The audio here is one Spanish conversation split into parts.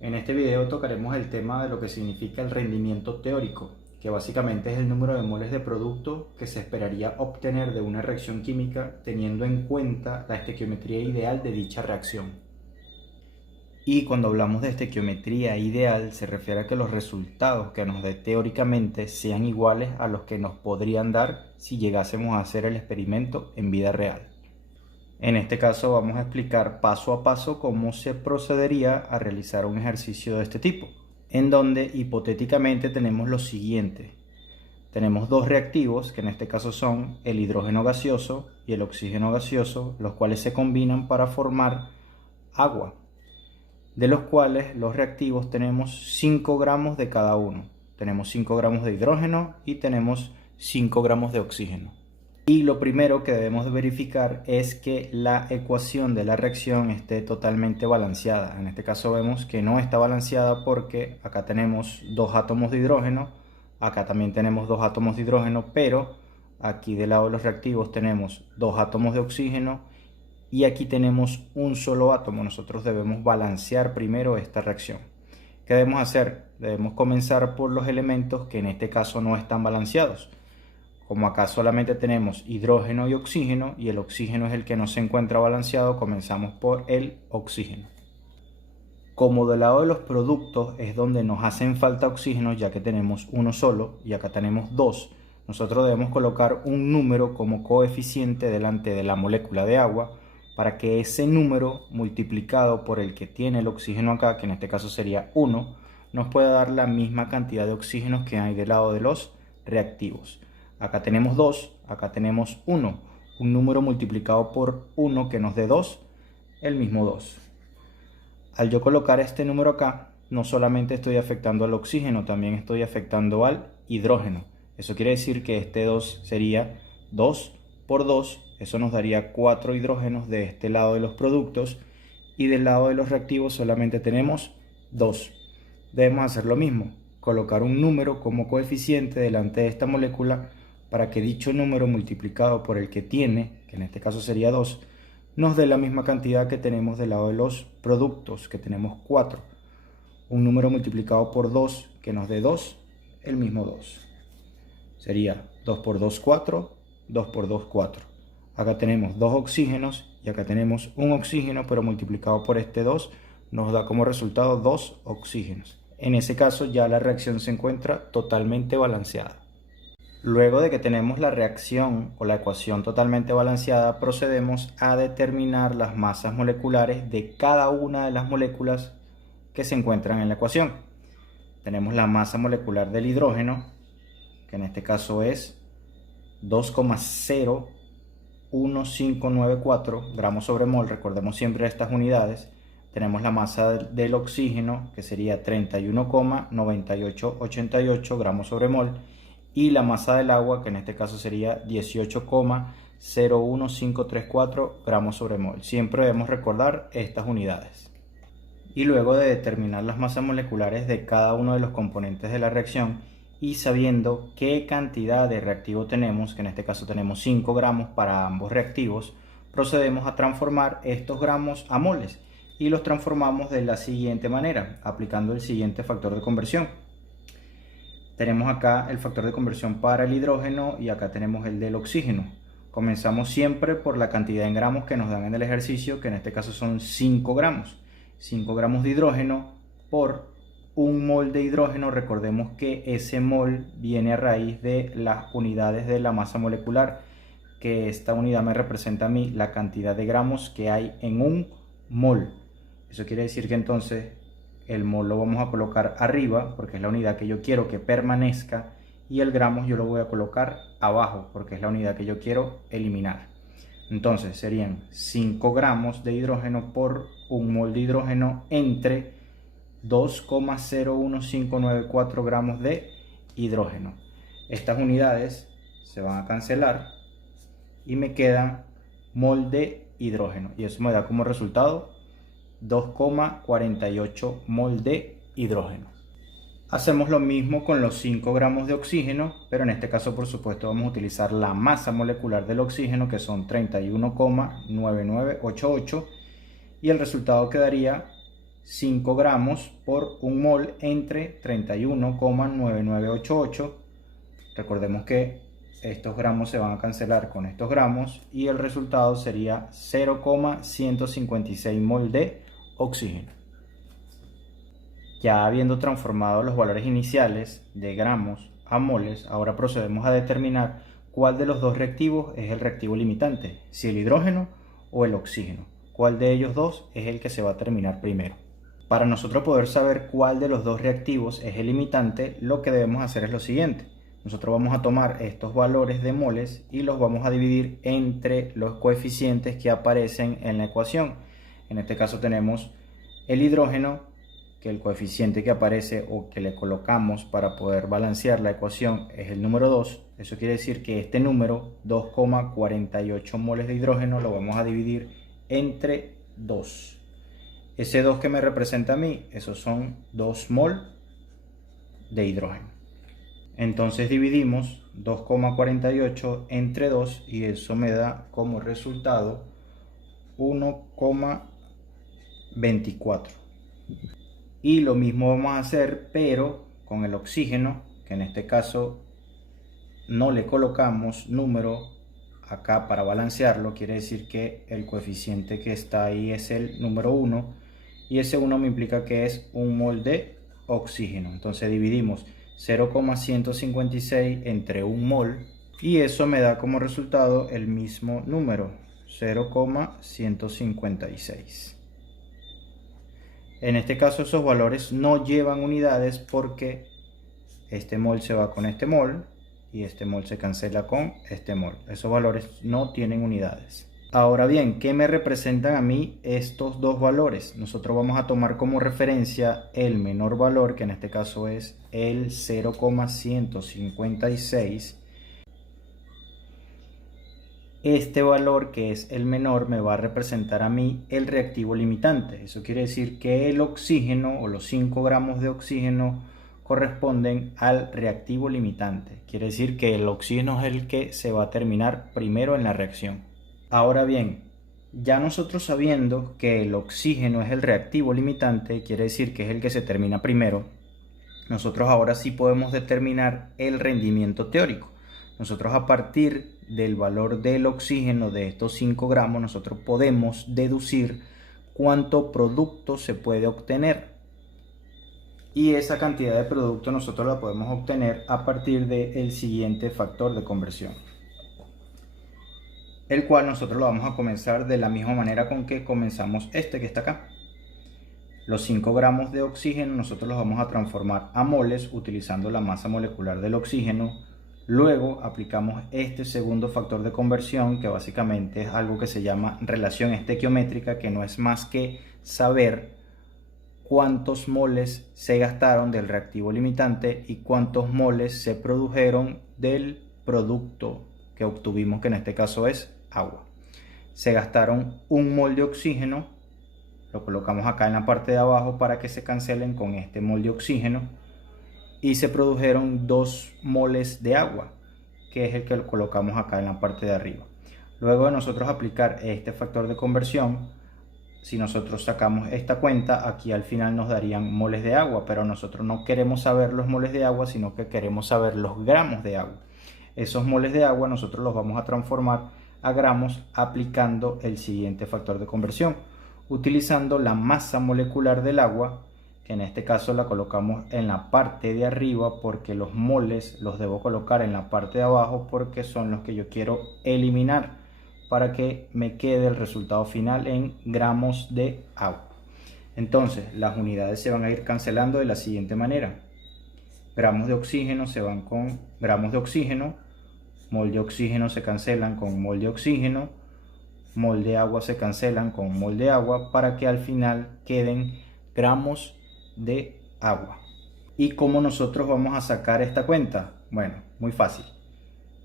En este video tocaremos el tema de lo que significa el rendimiento teórico, que básicamente es el número de moles de producto que se esperaría obtener de una reacción química teniendo en cuenta la estequiometría ideal de dicha reacción. Y cuando hablamos de estequiometría ideal se refiere a que los resultados que nos dé teóricamente sean iguales a los que nos podrían dar si llegásemos a hacer el experimento en vida real. En este caso vamos a explicar paso a paso cómo se procedería a realizar un ejercicio de este tipo, en donde hipotéticamente tenemos lo siguiente. Tenemos dos reactivos, que en este caso son el hidrógeno gaseoso y el oxígeno gaseoso, los cuales se combinan para formar agua, de los cuales los reactivos tenemos 5 gramos de cada uno. Tenemos 5 gramos de hidrógeno y tenemos 5 gramos de oxígeno. Y lo primero que debemos verificar es que la ecuación de la reacción esté totalmente balanceada. En este caso vemos que no está balanceada porque acá tenemos 2 átomos de hidrógeno, acá también tenemos 2 átomos de hidrógeno, pero aquí del lado de los reactivos tenemos 2 átomos de oxígeno y aquí tenemos un solo átomo. Nosotros debemos balancear primero esta reacción. ¿Qué debemos hacer? Debemos comenzar por los elementos que en este caso no están balanceados. Como acá solamente tenemos hidrógeno y oxígeno, y el oxígeno es el que no se encuentra balanceado, comenzamos por el oxígeno. Como del lado de los productos es donde nos hacen falta oxígeno, ya que tenemos uno solo y acá tenemos dos, nosotros debemos colocar un número como coeficiente delante de la molécula de agua para que ese número multiplicado por el que tiene el oxígeno acá, que en este caso sería 1, nos pueda dar la misma cantidad de oxígenos que hay del lado de los reactivos. Acá tenemos 2, acá tenemos 1. Un número multiplicado por 1 que nos dé 2, el mismo 2. Al yo colocar este número acá, no solamente estoy afectando al oxígeno, también estoy afectando al hidrógeno. Eso quiere decir que este 2 sería 2 por 2. Eso nos daría 4 hidrógenos de este lado de los productos. Y del lado de los reactivos solamente tenemos 2. Debemos hacer lo mismo, colocar un número como coeficiente delante de esta molécula para que dicho número multiplicado por el que tiene, que en este caso sería 2, nos dé la misma cantidad que tenemos del lado de los productos, que tenemos 4. Un número multiplicado por 2 que nos dé 2, el mismo 2. Sería 2 por 2, 4, 2 por 2, 4. Acá tenemos 2 oxígenos y acá tenemos un oxígeno, pero multiplicado por este 2 nos da como resultado 2 oxígenos. En ese caso ya la reacción se encuentra totalmente balanceada. Luego de que tenemos la reacción o la ecuación totalmente balanceada, procedemos a determinar las masas moleculares de cada una de las moléculas que se encuentran en la ecuación. Tenemos la masa molecular del hidrógeno, que en este caso es 2,01594 gramos sobre mol. Recordemos siempre estas unidades. Tenemos la masa del oxígeno, que sería 31,9888 gramos sobre mol. Y la masa del agua, que en este caso sería 18,01534 gramos sobre mol. Siempre debemos recordar estas unidades. Y luego de determinar las masas moleculares de cada uno de los componentes de la reacción y sabiendo qué cantidad de reactivo tenemos, que en este caso tenemos 5 gramos para ambos reactivos, procedemos a transformar estos gramos a moles y los transformamos de la siguiente manera, aplicando el siguiente factor de conversión. Tenemos acá el factor de conversión para el hidrógeno y acá tenemos el del oxígeno. Comenzamos siempre por la cantidad en gramos que nos dan en el ejercicio, que en este caso son 5 gramos. 5 gramos de hidrógeno por un mol de hidrógeno. Recordemos que ese mol viene a raíz de las unidades de la masa molecular, que esta unidad me representa a mí la cantidad de gramos que hay en un mol. Eso quiere decir que entonces el mol lo vamos a colocar arriba porque es la unidad que yo quiero que permanezca, y el gramos yo lo voy a colocar abajo porque es la unidad que yo quiero eliminar. Entonces serían 5 gramos de hidrógeno por un mol de hidrógeno entre 2,01594 gramos de hidrógeno. Estas unidades se van a cancelar y me quedan mol de hidrógeno, y eso me da como resultado 2,48 mol de hidrógeno. Hacemos lo mismo con los 5 gramos de oxígeno, pero en este caso por supuesto vamos a utilizar la masa molecular del oxígeno, que son 31,9988, y el resultado quedaría 5 gramos por 1 mol entre 31,9988. Recordemos que estos gramos se van a cancelar con estos gramos y el resultado sería 0,156 mol de oxígeno. Ya habiendo transformado los valores iniciales de gramos a moles, ahora procedemos a determinar cuál de los dos reactivos es el reactivo limitante, si el hidrógeno o el oxígeno. Cuál de ellos dos es el que se va a terminar primero. Para nosotros poder saber cuál de los dos reactivos es el limitante, lo que debemos hacer es lo siguiente. Nosotros vamos a tomar estos valores de moles y los vamos a dividir entre los coeficientes que aparecen en la ecuación. En este caso tenemos el hidrógeno, que el coeficiente que aparece o que le colocamos para poder balancear la ecuación es el número 2. Eso quiere decir que este número, 2,48 moles de hidrógeno, lo vamos a dividir entre 2. Ese 2 que me representa a mí, esos son 2 mol de hidrógeno. Entonces dividimos 2,48 entre 2 y eso me da como resultado 1,24. Y lo mismo vamos a hacer, pero con el oxígeno, que en este caso no le colocamos número acá para balancearlo. Quiere decir que el coeficiente que está ahí es el número 1 y ese 1 me implica que es 1 mol de oxígeno. Entonces dividimos 0,156 entre 1 mol y eso me da como resultado el mismo número, 0,156. En este caso esos valores no llevan unidades porque este mol se va con este mol y este mol se cancela con este mol. Esos valores no tienen unidades. Ahora bien, ¿qué me representan a mí estos dos valores? Nosotros vamos a tomar como referencia el menor valor, que en este caso es el 0,156. Este valor, que es el menor, me va a representar a mí el reactivo limitante. Eso quiere decir que el oxígeno o los 5 gramos de oxígeno corresponden al reactivo limitante. Quiere decir que el oxígeno es el que se va a terminar primero en la reacción. Ahora bien, ya nosotros sabiendo que el oxígeno es el reactivo limitante, quiere decir que es el que se termina primero, nosotros ahora sí podemos determinar el rendimiento teórico. Nosotros a partir del valor del oxígeno de estos 5 gramos, nosotros podemos deducir cuánto producto se puede obtener. Y esa cantidad de producto nosotros la podemos obtener a partir del siguiente factor de conversión, el cual nosotros lo vamos a comenzar de la misma manera con que comenzamos este que está acá. Los 5 gramos de oxígeno nosotros los vamos a transformar a moles utilizando la masa molecular del oxígeno. Luego aplicamos este segundo factor de conversión, que básicamente es algo que se llama relación estequiométrica, que no es más que saber cuántos moles se gastaron del reactivo limitante y cuántos moles se produjeron del producto que obtuvimos, que en este caso es agua. Se gastaron 1 mol de oxígeno, lo colocamos acá en la parte de abajo para que se cancelen con este mol de oxígeno, y se produjeron 2 moles de agua, que es el que lo colocamos acá en la parte de arriba. Luego de nosotros aplicar este factor de conversión, si nosotros sacamos esta cuenta, aquí al final nos darían moles de agua, pero nosotros no queremos saber los moles de agua, sino que queremos saber los gramos de agua. Esos moles de agua nosotros los vamos a transformar a gramos aplicando el siguiente factor de conversión, utilizando la masa molecular del agua, que en este caso la colocamos en la parte de arriba porque los moles los debo colocar en la parte de abajo porque son los que yo quiero eliminar para que me quede el resultado final en gramos de agua. Entonces las unidades se van a ir cancelando de la siguiente manera: gramos de oxígeno se van con gramos de oxígeno, mol de oxígeno se cancelan con mol de oxígeno, mol de agua se cancelan con mol de agua, para que al final queden gramos de agua. ¿Y cómo nosotros vamos a sacar esta cuenta? Bueno, muy fácil.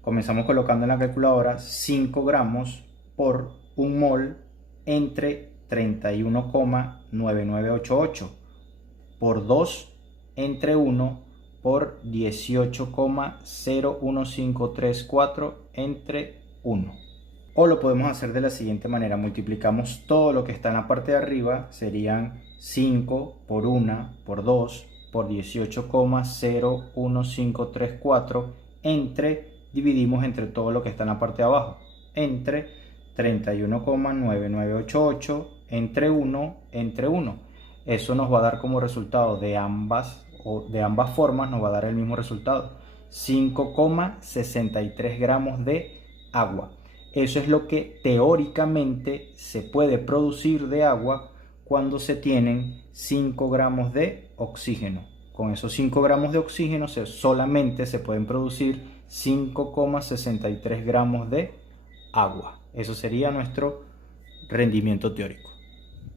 Comenzamos colocando en la calculadora 5 gramos por 1 mol entre 31,9988 por 2 entre 1 por 18,01534 entre 1. O lo podemos hacer de la siguiente manera: multiplicamos todo lo que está en la parte de arriba, serían 5 por 1 por 2 por 18,01534 dividimos entre todo lo que está en la parte de abajo, entre 31,9988 entre 1 entre 1. Eso nos va a dar como resultado de ambas formas, nos va a dar el mismo resultado: 5,63 gramos de agua. Eso es lo que teóricamente se puede producir de agua cuando se tienen 5 gramos de oxígeno. Con esos 5 gramos de oxígeno solamente se pueden producir 5,63 gramos de agua. Eso sería nuestro rendimiento teórico.